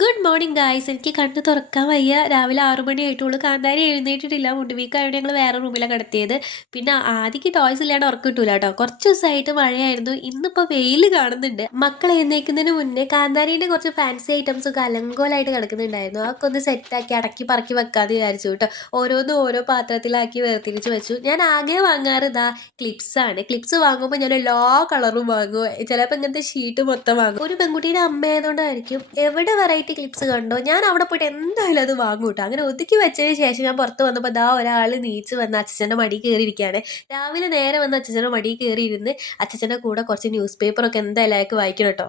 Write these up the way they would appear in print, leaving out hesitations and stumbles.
Good morning guys. എനിക്ക് കണ്ണ് തുറക്കാൻ വയ്യ. രാവിലെ 6 മണി ആയിട്ടുള്ളൂ. കാന്താരി എഴുന്നേറ്റിട്ടില്ല. മുണ്ടുവീക്കായോണ്ട് ഞങ്ങൾ വേറെ റൂമിലാണ് കിടത്തിയത്. പിന്നെ ആദ്യക്ക് ടോയ്സ് ഇല്ലാണ്ട് ഉറക്കം കിട്ടൂല കേട്ടോ. കുറച്ച് ദിവസമായിട്ട് മഴയായിരുന്നു. ഇന്നിപ്പോൾ വെയിൽ കാണുന്നുണ്ട്. മക്കൾ എഴുന്നേൽക്കുന്നതിന് മുന്നേ കാന്താരീൻ്റെ കുറച്ച് ഫാൻസി ഐറ്റംസ് ഒക്കെ അലങ്കോലായിട്ട് കിടക്കുന്നുണ്ടായിരുന്നു. അതൊക്കെ ഒന്ന് സെറ്റാക്കി അടക്കി പറക്കി വെക്കാമെന്ന് വിചാരിച്ചു കേട്ടോ. ഓരോന്നും ഓരോ പാത്രത്തിലാക്കി വേർതിരിച്ച് വെച്ചു. ഞാൻ ആകെ വാങ്ങാറ് ഇതാ ക്ലിപ്സാണ്. ക്ലിപ്സ് വാങ്ങുമ്പോൾ ഞാൻ എല്ലാ കളറും വാങ്ങും. ചിലപ്പോൾ ഇങ്ങനത്തെ ഷീറ്റ് മൊത്തം വാങ്ങും. ഒരു പെൺകുട്ടിയുടെ അമ്മയായതുകൊണ്ടായിരിക്കും എവിടെ വെറൈറ്റി ക്ലിപ്സ് കണ്ടോ ഞാൻ അവിടെ പോയിട്ട് എന്തായാലും അത് വാങ്ങും കേട്ടോ. അങ്ങനെ ഒതുക്കി വെച്ചതിന് ശേഷം ഞാൻ പുറത്ത് വന്നപ്പോൾ ദാ ഒരാൾ നീച്ച് വന്ന് അച്ഛൻ്റെ മടി കയറിയിരിക്കുകയാണ്. രാവിലെ നേരെ വന്ന് അച്ഛൻ്റെ മടി കയറിയിരുന്ന് അച്ഛൻ്റെ കൂടെ കുറച്ച് ന്യൂസ് പേപ്പറൊക്കെ എന്തായാലും അയാൾക്ക് വായിക്കണം കേട്ടോ.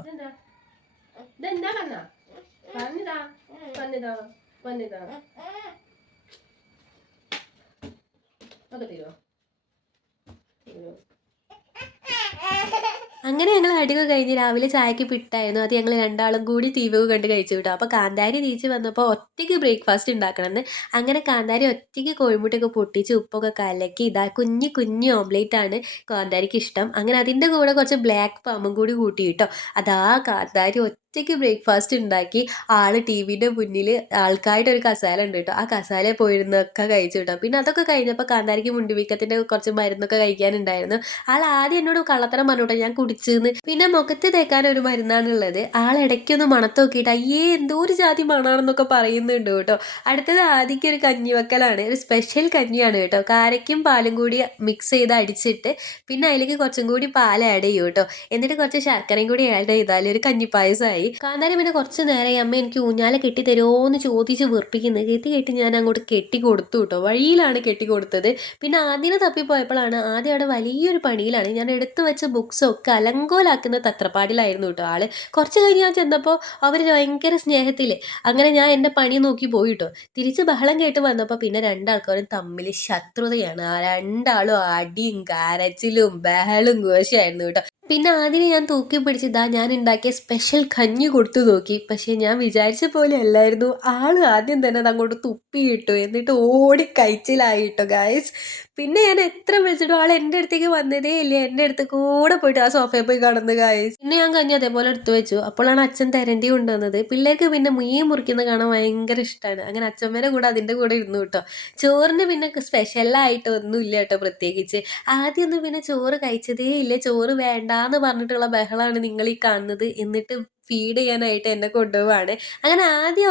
അങ്ങനെ ഞങ്ങൾ അടിയൊക്കെ കഴിഞ്ഞ് രാവിലെ ചായക്ക് പിട്ടായിരുന്നു. അത് ഞങ്ങൾ രണ്ടാളും കൂടി ടി വി കണ്ട് കഴിച്ചു കിട്ടും. അപ്പോൾ കാന്താരി നീച്ച് വന്നപ്പോൾ ഒറ്റയ്ക്ക് ബ്രേക്ക്ഫാസ്റ്റ് ഉണ്ടാക്കണമെന്ന്. അങ്ങനെ കാന്താരി ഒറ്റയ്ക്ക് കോഴിമുട്ടയൊക്കെ പൊട്ടിച്ച് ഉപ്പൊക്കെ കലക്കി ഇതാ കുഞ്ഞു കുഞ്ഞു ഓംലേറ്റ് ആണ് കാന്താരിക്ക് ഇഷ്ടം. അങ്ങനെ അതിൻ്റെ കൂടെ കുറച്ച് ബ്ലാക്ക് പാമ്പും കൂടി കൂട്ടി കിട്ടോ. അതാ കാന്താരി ഒറ്റയ്ക്ക് ബ്രേക്ക്ഫാസ്റ്റ് ഉണ്ടാക്കി ആള് ടി വിൻ്റെ മുന്നിൽ ആൾക്കാരുടെ ഒരു കസാല ഉണ്ട് കേട്ടോ. ആ കസാലയിൽ പോയിരുന്നൊക്കെ കഴിച്ചു കേട്ടോ. പിന്നെ അതൊക്കെ കഴിഞ്ഞപ്പോൾ കാന്താരിക്ക് മുണ്ടുവീക്കത്തിൻ്റെ കുറച്ച് മരുന്നൊക്കെ കഴിക്കാനുണ്ടായിരുന്നു. ആൾ ആദ്യം എന്നോട് കള്ളത്തരം പറഞ്ഞു കേട്ടോ ഞാൻ കുടിച്ചെന്ന്. പിന്നെ മുഖത്ത് തേക്കാൻ ഒരു മരുന്നാണുള്ളത്. ആൾ ഇടയ്ക്കൊന്ന് മണത്ത് നോക്കിയിട്ട് അയ്യേ എന്തോ ഒരു ജാതി മണാണെന്നൊക്കെ പറയുന്നുണ്ട് കേട്ടോ. അടുത്തത് ആദ്യക്ക് ഒരു കഞ്ഞി വെക്കലാണ്. ഒരു സ്പെഷ്യൽ കഞ്ഞിയാണ് കേട്ടോ. കാരയ്ക്കും പാലും കൂടി മിക്സ് ചെയ്ത് അടിച്ചിട്ട് പിന്നെ അതിലേക്ക് കുറച്ചും കൂടി പാൽ ആഡ് ചെയ്യും കേട്ടോ. എന്നിട്ട് കുറച്ച് ശർക്കരയും കൂടി ആഡ് ചെയ്താൽ ഒരു കഞ്ഞിപ്പായസമായി. കാന്താരി പിന്നെ കുറച്ച് നേരം അമ്മ എനിക്ക് ഊഞ്ഞാല കെട്ടി തരുമോ എന്ന് ചോദിച്ച് വെറുപ്പിക്കുന്നത് കെട്ടി ഞാൻ അങ്ങോട്ട് കെട്ടി കൊടുത്തു കേട്ടോ. വഴിയിലാണ് കെട്ടി കൊടുത്തത്. പിന്നെ ആദ്യം തപ്പിപ്പോയപ്പോഴാണ് ആദ്യം അവിടെ വലിയൊരു പണിയിലാണ്. ഞാൻ എടുത്തു വെച്ച ബുക്സൊക്കെ അലങ്കോലാക്കുന്ന തത്രപ്പാടിലായിരുന്നു കേട്ടോ ആള്. കുറച്ച് കഴിഞ്ഞ് ഞാൻ ചെന്നപ്പോൾ അവർ ഭയങ്കര സ്നേഹത്തിൽ അങ്ങനെ ഞാൻ എൻ്റെ പണി നോക്കി പോയിട്ടോ. തിരിച്ച് ബഹളം കേട്ട് വന്നപ്പോൾ പിന്നെ രണ്ടാൾക്കാരും തമ്മിൽ ശത്രുതയാണ്. ആ രണ്ടാളും അടിയും കരച്ചിലും ബഹളും ഘോഷയായിരുന്നു കേട്ടോ. പിന്നെ ആദ്യം ഞാൻ തൂക്കി പിടിച്ച് ഇതാ ഞാൻ ഉണ്ടാക്കിയ സ്പെഷ്യൽ കഞ്ഞി കൊടുത്തു നോക്കി. പക്ഷേ ഞാൻ വിചാരിച്ച പോലെ അല്ലായിരുന്നു. ആള് ആദ്യം തന്നെ അത് അങ്ങോട്ട് തുപ്പിയിട്ടു. എന്നിട്ട് ഓടി കഴിച്ചിലായിട്ടോ ഗായ്സ്. പിന്നെ ഞാൻ എത്ര വിളിച്ചിട്ടും ആൾ എൻ്റെ അടുത്തേക്ക് വന്നതേ ഇല്ല. എൻ്റെ അടുത്ത് കൂടെ പോയിട്ട് ആ സോഫയിൽ പോയി കിടന്ന് ഗായ്സ്. പിന്നെ ഞാൻ കഞ്ഞി അതേപോലെ എടുത്തു വെച്ചു. അപ്പോഴാണ് അച്ഛൻ തെരണ്ടി കൊണ്ടുവന്നത്. പിള്ളേർക്ക് പിന്നെ മീൻ മുറിക്കുന്നത് കാണാൻ ഭയങ്കര ഇഷ്ടമാണ്. അങ്ങനെ അച്ഛമ്മേനെ കൂടെ അതിൻ്റെ കൂടെ ഇരുന്നു കേട്ടോ. ചോറിന് പിന്നെ സ്പെഷ്യലായിട്ട് ഒന്നും ഇല്ല കേട്ടോ പ്രത്യേകിച്ച്. ആദ്യമൊന്നും പിന്നെ ചോറ് കഴിച്ചതേ ഇല്ല. ചോറ് വേണ്ടാന്ന് പറഞ്ഞിട്ടുള്ള ബഹളമാണ് നിങ്ങൾ ഈ കാണുന്നത്. എന്നിട്ട് ഫീഡ് ചെയ്യാനായിട്ട് എന്നെ കൊണ്ടുപോവാണ്. അങ്ങനെ ആദ്യം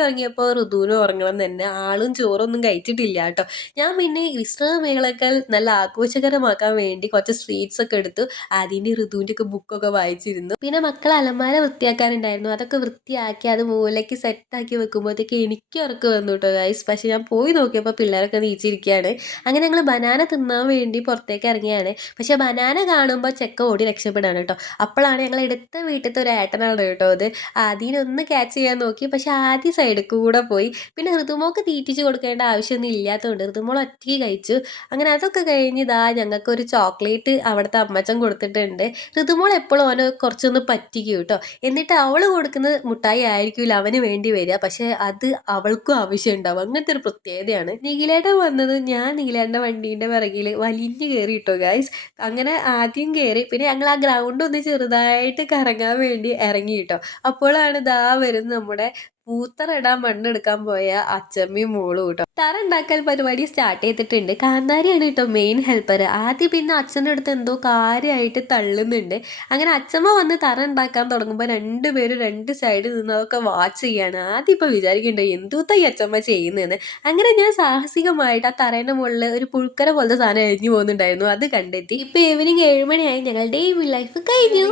ഉറങ്ങിയപ്പോൾ ഋതുവിനും ഉറങ്ങണം തന്നെ. ആളും ചോറൊന്നും കഴിച്ചിട്ടില്ല കേട്ടോ. ഞാൻ പിന്നെ വിശ്രമവേളകൾ നല്ല ആഘോഷകരമാക്കാൻ വേണ്ടി കുറച്ച് സ്വീറ്റ്സ് ഒക്കെ എടുത്തു. അതിൻ്റെ ഋതുവിൻ്റെ ഒക്കെ ബുക്കൊക്കെ വായിച്ചിരുന്നു. പിന്നെ മക്കളെ അലമാര വൃത്തിയാക്കാനുണ്ടായിരുന്നു. അതൊക്കെ വൃത്തിയാക്കി അത് മൂലയ്ക്ക് സെറ്റാക്കി വെക്കുമ്പോഴത്തേക്ക് എനിക്ക് ഉറക്കം വന്നു കേട്ടോ ഗൈസ്. പക്ഷെ ഞാൻ പോയി നോക്കിയപ്പോൾ പിള്ളേരൊക്കെ നീച്ചിരിക്കുകയാണ്. അങ്ങനെ ഞങ്ങൾ ബനാന തിന്നാൻ വേണ്ടി പുറത്തേക്ക് ഇറങ്ങിയാണ്. പക്ഷെ ബനാന കാണുമ്പോൾ ചെക്ക ഓടി രക്ഷപ്പെടാണ് കേട്ടോ. അപ്പോഴാണ് ഞങ്ങൾ എടുത്ത വീട്ടിലത്തെ ഒരു ഏട്ടനാണ് കേട്ടോ അത്. അതിനൊന്ന് ക്യാച്ച് ചെയ്യാൻ നോക്കി. പക്ഷെ ആദ്യ സൈഡിൽ കൂടെ പോയി. പിന്നെ ഋതുമോൾക്ക് തീറ്റിച്ച് കൊടുക്കേണ്ട ആവശ്യമൊന്നും ഇല്ലാത്തതുകൊണ്ട് ഋതുമോൾ ഒറ്റയ്ക്ക് കഴിച്ചു. അങ്ങനെ അതൊക്കെ കഴിഞ്ഞ് ഇതാ ഞങ്ങൾക്കൊരു ചോക്ലേറ്റ് അവിടുത്തെ അമ്മച്ചൻ കൊടുത്തിട്ടുണ്ട്. ഋതുമോൾ എപ്പോഴും അവന് കുറച്ചൊന്ന് പറ്റിക്കും കേട്ടോ. എന്നിട്ട് അവൾ കൊടുക്കുന്ന മുട്ടായി ആയിരിക്കില്ല അവന് വേണ്ടി വരിക. പക്ഷെ അത് അവൾക്കും ആവശ്യമുണ്ടാവും. അങ്ങനത്തെ ഒരു പ്രത്യേകതയാണ്. നിഖിലേട്ടൻ വന്നത് ഞാൻ നിഖിലേട്ടൻ്റെ വണ്ടീൻ്റെ പിറകിൽ വലിഞ്ഞു കയറി കേട്ടോ ഗായ്സ്. അങ്ങനെ ആദ്യം കയറി. പിന്നെ ഞങ്ങൾ ആ ഗ്രൗണ്ട് ഒന്ന് ചെറുതായിട്ട് കറങ്ങാൻ വേണ്ടി ഇറങ്ങി കേട്ടോ. അപ്പോഴാണ് ദാ വരുന്നത് നമ്മുടെ പൂത്തറയിടാൻ മണ്ണെടുക്കാൻ പോയ അച്ചമ്മയും മോളും കേട്ടോ. തറ ഉണ്ടാക്കൽ പരിപാടി സ്റ്റാർട്ട് ചെയ്തിട്ടുണ്ട്. കാന്താരിയാണ് കേട്ടോ മെയിൻ ഹെൽപ്പർ. ആദ്യം പിന്നെ അച്ഛൻ്റെ അടുത്ത് എന്തോ കാര്യമായിട്ട് തള്ളുന്നുണ്ട്. അങ്ങനെ അച്ഛമ്മ വന്ന് തറ ഉണ്ടാക്കാൻ തുടങ്ങുമ്പോൾ രണ്ടുപേരും രണ്ട് സൈഡിൽ നിന്ന് അതൊക്കെ വാച്ച് ചെയ്യാണ്. ആദ്യം ഇപ്പോൾ വിചാരിക്കുന്നുണ്ട് എന്തൂത്താ ഈ അച്ഛമ്മ ചെയ്യുന്നതെന്ന്. അങ്ങനെ ഞാൻ സാഹസികമായിട്ട് ആ തറേൻ്റെ മുകളിൽ ഒരു പുഴുക്കര പോലത്തെ സാധനം എഴിഞ്ഞു പോകുന്നുണ്ടായിരുന്നു. അത് കണ്ടെത്തി. ഇപ്പോൾ ഈവനിങ് 7 മണിയായി. ഞങ്ങൾ ഡേ ലൈഫ് കഴിഞ്ഞു.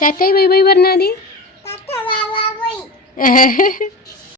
ടാറ്റായി ബൈ ബൈ പറഞ്ഞാൽ മതി.